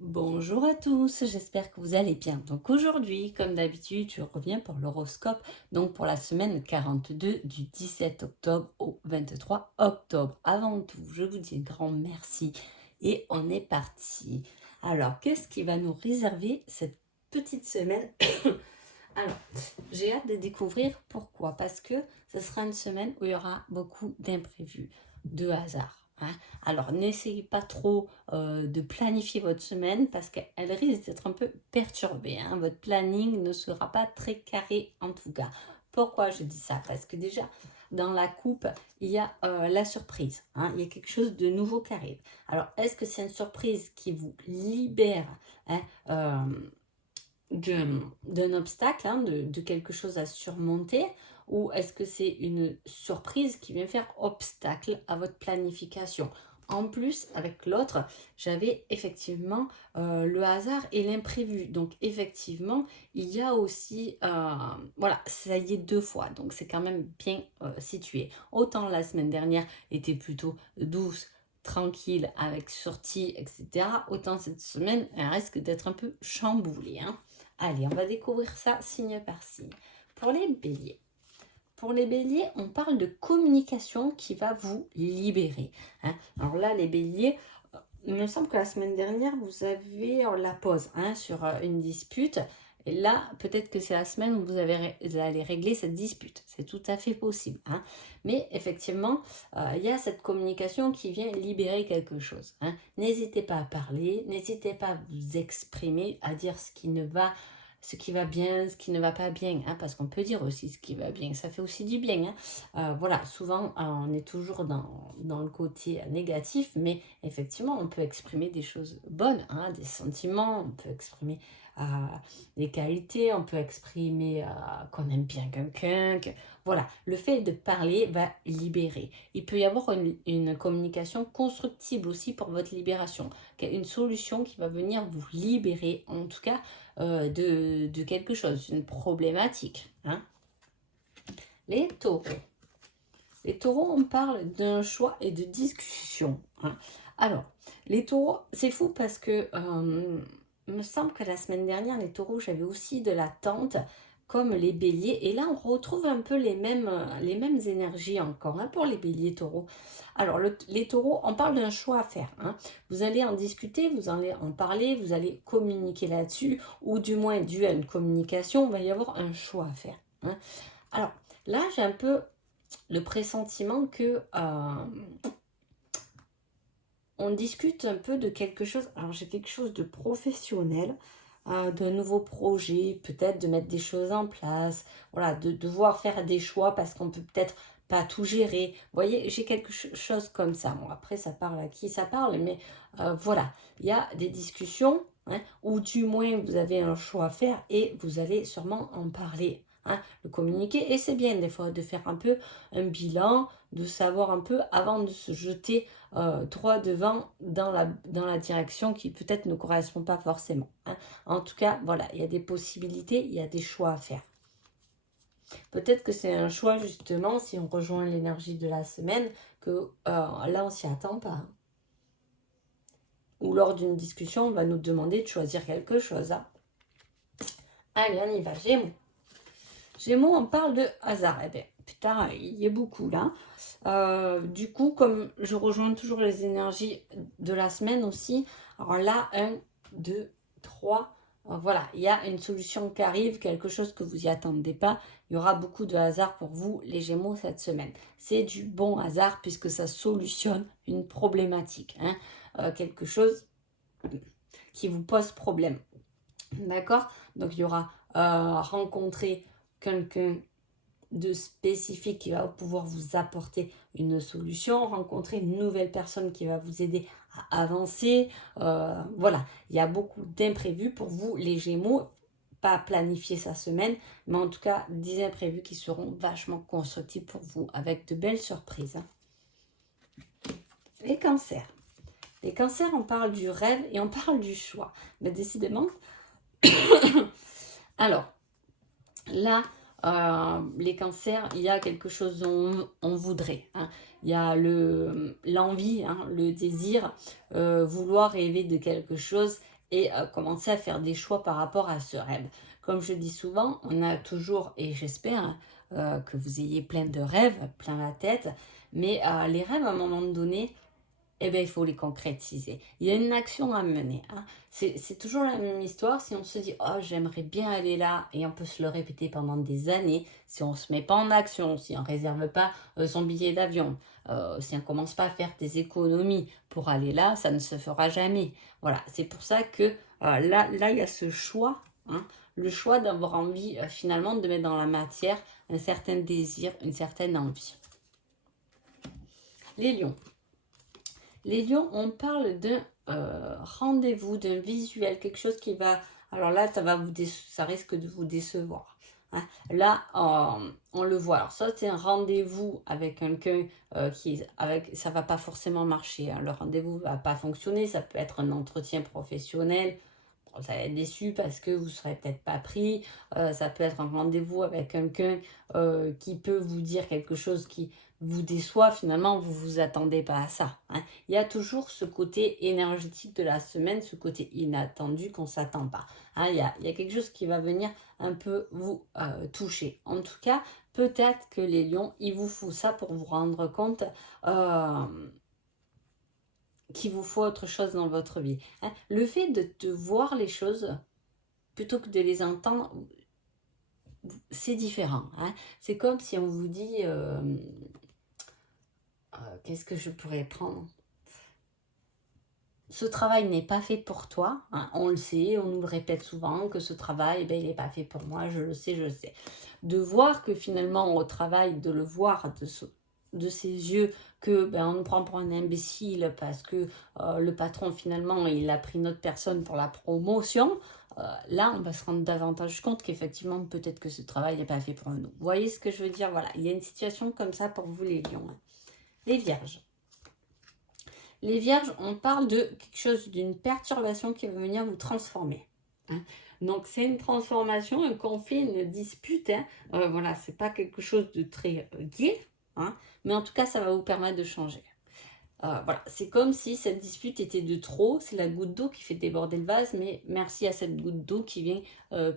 Bonjour à tous, j'espère que vous allez bien. Donc aujourd'hui, comme d'habitude, je reviens pour l'horoscope, donc pour la semaine 42 du 17 octobre au 23 octobre. Avant tout, je vous dis un grand merci et on est parti. Alors, qu'est-ce qui va nous réserver cette petite semaine? Alors, j'ai hâte de découvrir pourquoi. Parce que ce sera une semaine où il y aura beaucoup d'imprévus, de hasard. Alors, n'essayez pas trop de planifier votre semaine parce qu'elle risque d'être un peu perturbée. Votre planning ne sera pas très carré en tout cas. Pourquoi je dis ça? Parce que déjà, dans la coupe, il y a la surprise. Il y a quelque chose de nouveau qui arrive. Alors, est-ce que c'est une surprise qui vous libère hein, euh, d'un obstacle, de quelque chose à surmonter, ou est-ce que c'est une surprise qui vient faire obstacle à votre planification? En plus, avec l'autre, j'avais effectivement le hasard et l'imprévu. Donc, effectivement, il y a aussi, voilà, ça y est deux fois. Donc, c'est quand même bien situé. Autant la semaine dernière était plutôt douce, tranquille, avec sortie, etc. Autant cette semaine, elle risque d'être un peu chamboulée. Allez, on va découvrir ça signe par signe. Pour les béliers. Pour les béliers, on parle de communication qui va vous libérer. Alors là, les béliers, il me semble que la semaine dernière, vous avez la pause sur une dispute. Et là, peut-être que c'est la semaine où vous allez régler cette dispute. C'est tout à fait possible. Mais effectivement, il y a cette communication qui vient libérer quelque chose. N'hésitez pas à parler, n'hésitez pas à vous exprimer, à dire ce qui va bien, ce qui ne va pas bien, parce qu'on peut dire aussi ce qui va bien, ça fait aussi du bien. Voilà, souvent on est toujours dans le côté négatif, mais effectivement on peut exprimer des choses bonnes, des sentiments, on peut exprimer euh, des qualités, on peut exprimer qu'on aime bien quelqu'un. Voilà, le fait de parler va libérer. Il peut y avoir une communication constructible aussi pour votre libération, une solution qui va venir vous libérer, en tout cas de quelque chose, une problématique. Les taureaux. Les taureaux, on parle d'un choix et de discussion. Alors, les taureaux, c'est fou parce que il me semble que la semaine dernière, les taureaux, j'avais aussi de l'attente comme les béliers. Et là, on retrouve un peu les mêmes énergies encore pour les béliers taureaux. Alors, les taureaux, on parle d'un choix à faire. Vous allez en discuter, vous allez en parler, vous allez communiquer là-dessus, ou du moins, dû à une communication, il va y avoir un choix à faire. Alors, là, j'ai un peu le pressentiment que on discute un peu de quelque chose. Alors j'ai quelque chose de professionnel, d'un nouveau projet, peut-être de mettre des choses en place, voilà, de devoir faire des choix parce qu'on peut peut-être pas tout gérer. Vous voyez, j'ai quelque chose comme ça. Bon, après, ça parle à qui ça parle, mais voilà, il y a des discussions, ou du moins vous avez un choix à faire et vous allez sûrement en parler. Le communiquer, et c'est bien des fois de faire un peu un bilan, de savoir un peu avant de se jeter droit devant dans la direction qui peut-être ne correspond pas forcément. En tout cas, voilà, il y a des possibilités, il y a des choix à faire. Peut-être que c'est un choix justement, si on rejoint l'énergie de la semaine, que là on s'y attend pas. Ou lors d'une discussion, on va nous demander de choisir quelque chose. Allez, on y va, Gémeaux. Gémeaux, on parle de hasard. Eh bien, putain, il y a beaucoup là. Du coup, comme je rejoins toujours les énergies de la semaine aussi, alors là, 1, 2, 3, voilà, il y a une solution qui arrive, quelque chose que vous n'y attendez pas. Il y aura beaucoup de hasard pour vous, les Gémeaux, cette semaine. C'est du bon hasard puisque ça solutionne une problématique, quelque chose qui vous pose problème. D'accord? Donc, il y aura rencontrer quelqu'un de spécifique qui va pouvoir vous apporter une solution, rencontrer une nouvelle personne qui va vous aider à avancer. Voilà, il y a beaucoup d'imprévus pour vous, les Gémeaux. Pas planifier sa semaine, mais en tout cas, des imprévus qui seront vachement constructifs pour vous, avec de belles surprises. Les cancers. Les cancers, on parle du rêve et on parle du choix. Mais décidément, alors, là, les cancers, il y a quelque chose dont on voudrait. Il y a l'envie, le désir, vouloir rêver de quelque chose et commencer à faire des choix par rapport à ce rêve. Comme je dis souvent, on a toujours, et j'espère que vous ayez plein de rêves, plein la tête, mais les rêves, à un moment donné, eh bien, il faut les concrétiser. Il y a une action à mener. Hein. C'est toujours la même histoire. Si on se dit, oh, j'aimerais bien aller là, et on peut se le répéter pendant des années, si on ne se met pas en action, si on ne réserve pas son billet d'avion, si on ne commence pas à faire des économies pour aller là, ça ne se fera jamais. Voilà, c'est pour ça que là, il y a ce choix, hein, le choix d'avoir envie finalement de mettre dans la matière un certain désir, une certaine envie. Les lions. Les lions, on parle d'un rendez-vous, d'un visuel, quelque chose qui va... Alors là, ça risque de vous décevoir. Hein. Là, on le voit. Alors ça, c'est un rendez-vous avec quelqu'un ça va pas forcément marcher. Hein. Le rendez-vous va pas fonctionner. Ça peut être un entretien professionnel. Vous allez être déçu parce que vous ne serez peut-être pas pris. Ça peut être un rendez-vous avec quelqu'un qui peut vous dire quelque chose qui vous déçoit. Finalement, vous ne vous attendez pas à ça. Hein. Il y a toujours ce côté énergétique de la semaine, ce côté inattendu qu'on ne s'attend pas. Hein, il y a quelque chose qui va venir un peu vous toucher. En tout cas, peut-être que les lions, il vous faut ça pour vous rendre compte qu'il vous faut autre chose dans votre vie. Hein. Le fait de voir les choses plutôt que de les entendre, c'est différent. Hein. C'est comme si on vous dit, qu'est-ce que je pourrais prendre ? Ce travail n'est pas fait pour toi. Hein. On le sait, on nous le répète souvent que ce travail, il n'est pas fait pour moi, je le sais, je le sais. De voir que finalement au travail, de le voir de ses yeux, que on nous prend pour un imbécile parce que le patron finalement il a pris notre personne pour la promotion, là on va se rendre davantage compte qu'effectivement peut-être que ce travail n'est pas fait pour nous. Vous voyez ce que je veux dire? Voilà, il y a une situation comme ça pour vous les lions. Hein. Les vierges. Les vierges, on parle de quelque chose, d'une perturbation qui va venir vous transformer. Hein. Donc c'est une transformation, un conflit, une dispute. Hein. Voilà, c'est pas quelque chose de très gai, hein, mais en tout cas ça va vous permettre de changer. Voilà, c'est comme si cette dispute était de trop, c'est la goutte d'eau qui fait déborder le vase, mais merci à cette goutte d'eau qui vient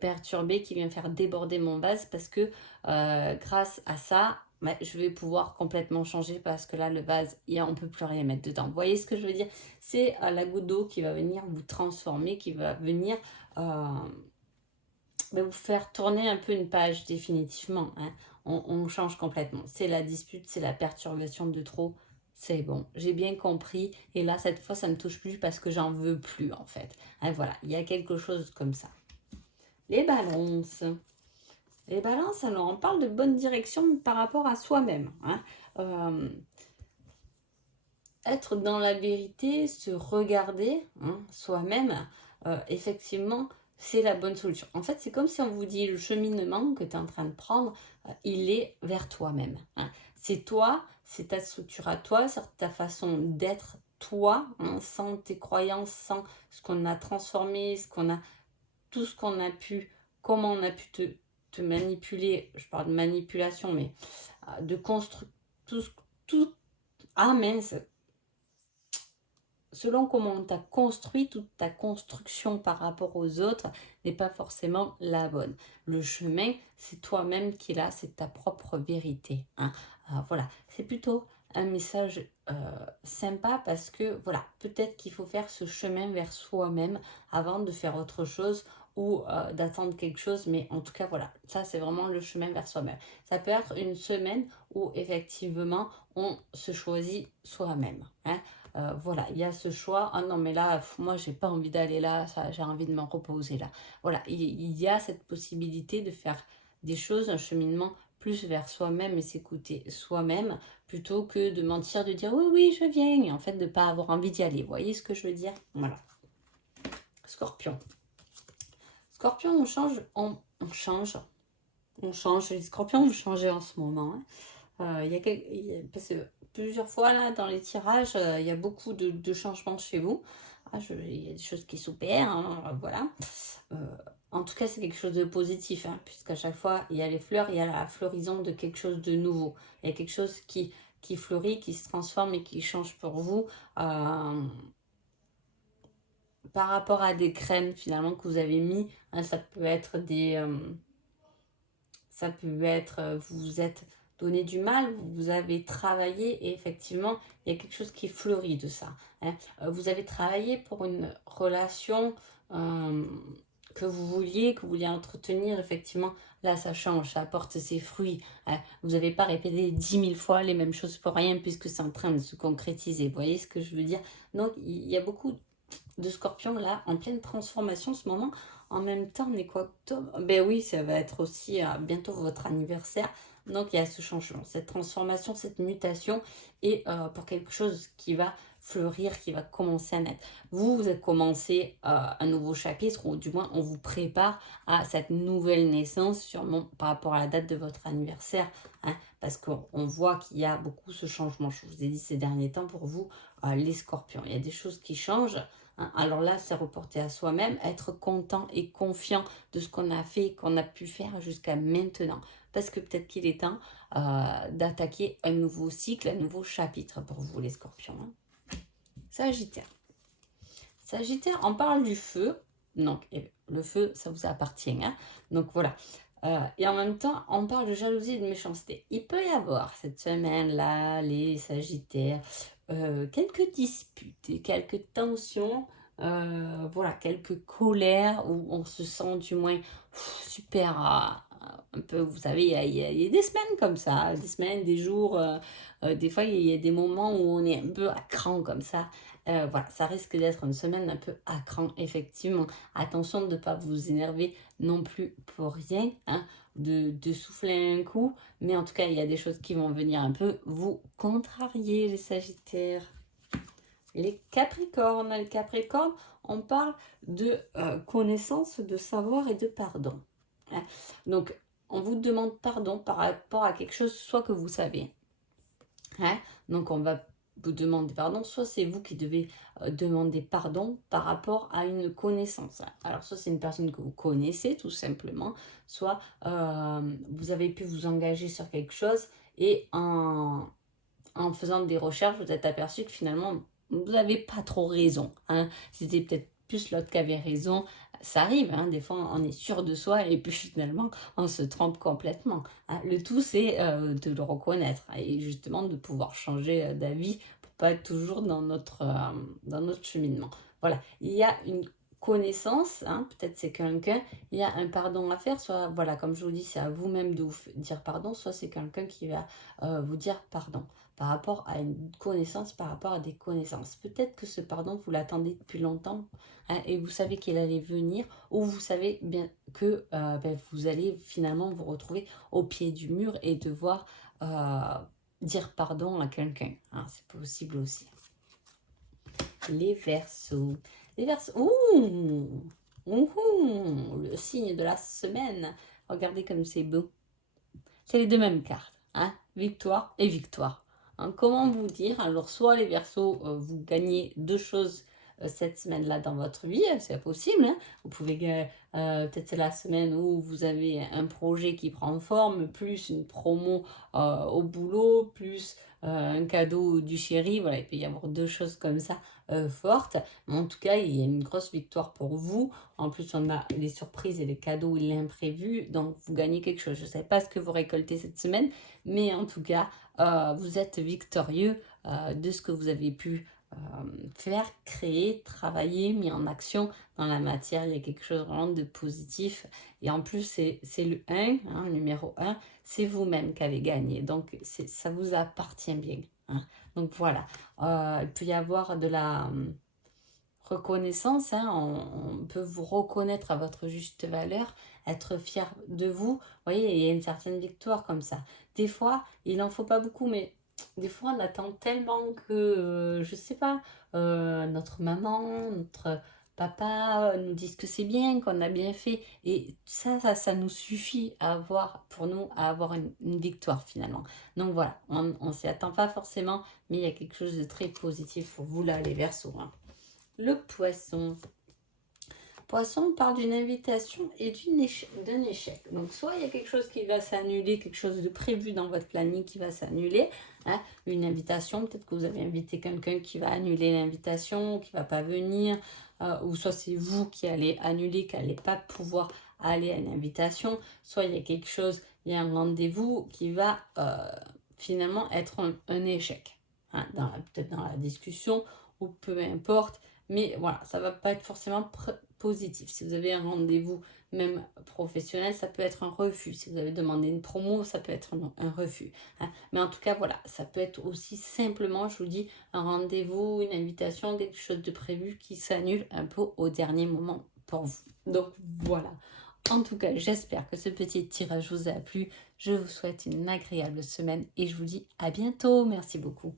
perturber, qui vient faire déborder mon vase, parce que grâce à ça, je vais pouvoir complètement changer, parce que là, le vase, on ne peut plus rien mettre dedans. Vous voyez ce que je veux dire? C'est la goutte d'eau qui va venir vous transformer, qui va venir vous faire tourner un peu une page définitivement. Hein. On change complètement. C'est la dispute, c'est la perturbation de trop. C'est bon, j'ai bien compris. Et là, cette fois, ça ne me touche plus parce que j'en veux plus, en fait. Et voilà, il y a quelque chose comme ça. Les balances. Les balances, alors, on parle de bonne direction par rapport à soi-même. Hein. Être dans la vérité, se regarder soi-même, effectivement, c'est la bonne solution. En fait, c'est comme si on vous dit le cheminement que tu es en train de prendre, il est vers toi-même. Hein. C'est toi, c'est ta structure à toi, c'est ta façon d'être toi, sans tes croyances, sans ce qu'on a transformé, tout ce qu'on a pu, comment on a pu te manipuler. Je parle de manipulation, mais de construire tout. Ah mince, selon comment on t'a construit, toute ta construction par rapport aux autres n'est pas forcément la bonne. Le chemin, c'est toi-même qui l'as, c'est ta propre vérité. Hein. Voilà, c'est plutôt un message sympa, parce que voilà, peut-être qu'il faut faire ce chemin vers soi-même avant de faire autre chose ou d'attendre quelque chose, mais en tout cas voilà, ça c'est vraiment le chemin vers soi-même. Ça peut être une semaine où effectivement on se choisit soi-même. Hein. Voilà, il y a ce choix. Ah non, mais là, moi, j'ai pas envie d'aller là, j'ai envie de me reposer là. Voilà, il y a cette possibilité de faire des choses, un cheminement plus vers soi-même et s'écouter soi-même, plutôt que de mentir, de dire oui, oui, je viens, et en fait, de ne pas avoir envie d'y aller. Vous voyez ce que je veux dire? Voilà. Scorpion. Scorpion, on change. Les scorpions, vous changez en ce moment. Hein. Parce que plusieurs fois là dans les tirages, il y a beaucoup de changements chez vous. Il y a des choses qui s'opèrent, hein, voilà. En tout cas, c'est quelque chose de positif, hein, puisqu'à chaque fois, il y a les fleurs, il y a la floraison de quelque chose de nouveau. Il y a quelque chose qui fleurit, qui se transforme et qui change pour vous. par rapport à des crèmes finalement que vous avez mis, hein, ça peut être vous vous êtes donné du mal, vous avez travaillé et effectivement, il y a quelque chose qui fleurit de ça, hein. Vous avez travaillé pour une relation euh, que vous vouliez entretenir, effectivement, là ça change, ça apporte ses fruits, hein. Vous n'avez pas répété 10 000 fois les mêmes choses pour rien puisque c'est en train de se concrétiser. Vous voyez ce que je veux dire? Donc, il y a beaucoup de Scorpion là en pleine transformation en ce moment. En même temps, on est quoi, octobre? Ben oui, ça va être aussi bientôt votre anniversaire. Donc il y a ce changement, cette transformation, cette mutation et pour quelque chose qui va fleurir, qui va commencer à naître. Vous avez commencé un nouveau chapitre ou du moins on vous prépare à cette nouvelle naissance sûrement par rapport à la date de votre anniversaire, hein, parce qu'on voit qu'il y a beaucoup ce changement. Je vous ai dit ces derniers temps pour vous, les scorpions. Il y a des choses qui changent. Hein. Alors là, c'est reporté à soi-même, être content et confiant de ce qu'on a fait, qu'on a pu faire jusqu'à maintenant. Parce que peut-être qu'il est temps d'attaquer un nouveau cycle, un nouveau chapitre pour vous les scorpions. Hein. Sagittaire. Sagittaire, on parle du feu. Donc, le feu, ça vous appartient. Hein. Donc voilà. Et en même temps, on parle de jalousie et de méchanceté. Il peut y avoir cette semaine-là, les Sagittaires, quelques disputes et quelques tensions, voilà, quelques colères où on se sent du moins super, un peu, vous savez, il y a des semaines comme ça, des semaines, des jours, des fois il y a des moments où on est un peu à cran comme ça. Voilà, ça risque d'être une semaine un peu à cran, effectivement. Attention de ne pas vous énerver non plus pour rien, hein, de souffler un coup, mais en tout cas, il y a des choses qui vont venir un peu vous contrarier, les Sagittaires. Les Capricornes, on parle de connaissance, de savoir et de pardon. Hein. Donc, on vous demande pardon par rapport à quelque chose, soit que vous savez. Hein. Donc, on va vous demander pardon, soit c'est vous qui devez demander pardon par rapport à une connaissance. Alors, soit c'est une personne que vous connaissez tout simplement, soit vous avez pu vous engager sur quelque chose et en faisant des recherches, vous êtes aperçu que finalement, vous n'avez pas trop raison. Hein. C'était peut-être plus l'autre qui avait raison. Ça arrive, hein, des fois on est sûr de soi et puis finalement on se trompe complètement. Hein. Le tout c'est de le reconnaître et justement de pouvoir changer d'avis pour pas être toujours dans notre cheminement. Voilà, il y a une connaissance, hein, peut-être c'est quelqu'un, il y a un pardon à faire, soit voilà, comme je vous dis, c'est à vous-même de vous dire pardon, soit c'est quelqu'un qui va vous dire pardon par rapport à une connaissance, par rapport à des connaissances. Peut-être que ce pardon, vous l'attendez depuis longtemps, hein, et vous savez qu'il allait venir, ou vous savez bien que vous allez finalement vous retrouver au pied du mur et devoir dire pardon à quelqu'un. Hein, c'est possible aussi. Les Verseaux. Les Verseaux. Ouh, le signe de la semaine. Regardez comme c'est beau. C'est les deux mêmes cartes. Hein, victoire et victoire. Hein, comment vous dire? Alors, soit les Verseaux, vous gagnez deux choses cette semaine-là dans votre vie, c'est possible. Hein. Vous pouvez peut-être c'est la semaine où vous avez un projet qui prend forme, plus une promo au boulot, plus un cadeau du chéri. Voilà, il peut y avoir deux choses comme ça fortes. Mais en tout cas, il y a une grosse victoire pour vous. En plus, on a les surprises et les cadeaux et l'imprévu. Donc, vous gagnez quelque chose. Je ne sais pas ce que vous récoltez cette semaine, mais en tout cas, vous êtes victorieux de ce que vous avez pu faire, créer, travailler, mis en action dans la matière. Il y a quelque chose vraiment de positif. Et en plus, c'est le 1, hein, le numéro 1, c'est vous-même qui avez gagné. Donc, ça vous appartient bien. Hein. Donc, voilà. Il peut y avoir de la reconnaissance. Hein, on peut vous reconnaître à votre juste valeur, être fier de vous. Vous voyez, il y a une certaine victoire comme ça. Des fois, il n'en faut pas beaucoup, mais des fois, on attend tellement que, je sais pas, notre maman, notre papa nous disent que c'est bien, qu'on a bien fait. Et ça nous suffit à avoir, pour nous, à avoir une victoire finalement. Donc voilà, on ne s'y attend pas forcément, mais il y a quelque chose de très positif pour vous là, les Verseaux. Hein. Le Poisson. Poisson, on parle d'une invitation et d'un échec. Donc, soit il y a quelque chose qui va s'annuler, quelque chose de prévu dans votre planning qui va s'annuler. Hein, une invitation, peut-être que vous avez invité quelqu'un qui va annuler l'invitation, qui ne va pas venir. Ou soit c'est vous qui allez annuler, qui n'allez pas pouvoir aller à une invitation. Soit il y a quelque chose, il y a un rendez-vous qui va finalement être un échec. Hein, peut-être dans la discussion ou peu importe. Mais voilà, ça ne va pas être forcément positif. Si vous avez un rendez-vous même professionnel, ça peut être un refus. Si vous avez demandé une promo, ça peut être un refus. Hein. Mais en tout cas, voilà, ça peut être aussi simplement, je vous dis, un rendez-vous, une invitation, quelque chose de prévu qui s'annule un peu au dernier moment pour vous. Donc voilà. En tout cas, j'espère que ce petit tirage vous a plu. Je vous souhaite une agréable semaine et je vous dis à bientôt. Merci beaucoup.